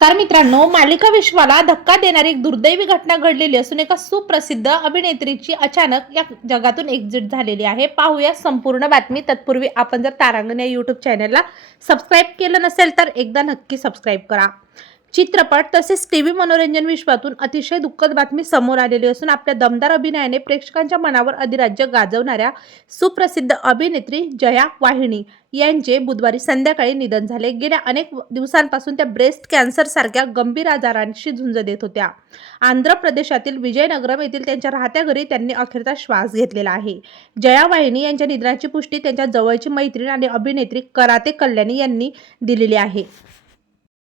तर मित्रांनो मालिका विश्वाला धक्का देणारी एक दुर्दैवी घटना घडलेली असून एका सुप्रसिद्ध अभिनेत्रीची अचानक या जगातून एक्झिट झालेली आहे. पाहूया संपूर्ण बातमी. तत्पूर्वी आपण जर तारांगण या यूट्यूब चॅनलला सबस्क्राईब केलं नसेल तर एकदा नक्की सबस्क्राईब करा. चित्रपट तसेच टी व्ही मनोरंजन विश्वातून अतिशय दुःखद बातमी समोर आलेली असून आपल्या दमदार अभिनयाने प्रेक्षकांच्या मनावर अधिराज्य गाजवणाऱ्या सुप्रसिद्ध अभिनेत्री जया वाहिनी यांचे बुधवारी संध्याकाळी निधन झाले. गेल्या अनेक दिवसांपासून त्या ब्रेस्ट कॅन्सरसारख्या गंभीर आजारांशी झुंज देत होत्या. आंध्र प्रदेशातील विजयनगरम येथील त्यांच्या राहत्या घरी त्यांनी अखेरचा श्वास घेतलेला आहे. जया वाहिनी यांच्या निधनाची पुष्टी त्यांच्या जवळची मैत्रीण आणि अभिनेत्री कराते कल्याणी यांनी दिलेली आहे.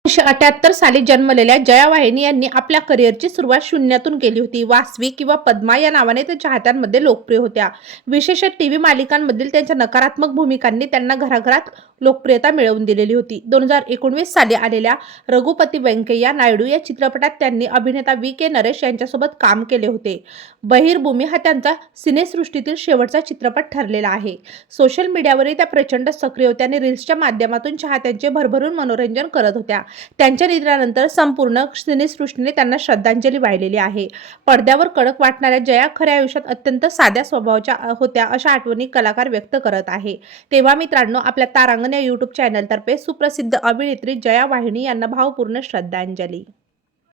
एकोणीसशे अठ्याहत्तर साली जन्मलेल्या जया वाहिनी यांनी आपल्या करिअरची सुरुवात शून्यातून केली होती. वासवी किंवा पद्मा या नावाने त्या चाहत्यांमध्ये लोकप्रिय होत्या. विशेषतः टीव्ही मालिकांमधील त्यांच्या नकारात्मक भूमिकांनी त्यांना घराघरात लोकप्रियता मिळवून दिलेली होती. दोन हजार एकोणवीस साली आलेल्या रघुपती व्यंकय्या नायडू या चित्रपटात त्यांनी अभिनेता व्ही के नरेश यांच्यासोबत काम केले होते. बहिर्भूमी हा त्यांचा सिनेसृष्टीतील शेवटचा चित्रपट ठरलेला आहे. सोशल मीडियावरही त्या प्रचंड सक्रिय होत्या आणि रील्सच्या माध्यमातून चाहत्यांचे भरभरून मनोरंजन करत होत्या. त्यांच्या निधनानंतर संपूर्ण सिनेसृष्टीने त्यांना श्रद्धांजली वाहिलेली आहे. पडद्यावर कडक वाटणाऱ्या जया खऱ्या आयुष्यात अत्यंत साध्या स्वभावाच्या होत्या अशा आठवणी कलाकार व्यक्त करत आहे. तेव्हा मित्रांनो आपल्या तारांगण या यूट्यूब चॅनलतर्फे सुप्रसिद्ध अभिनेत्री जया वाहिनी यांना भावपूर्ण श्रद्धांजली.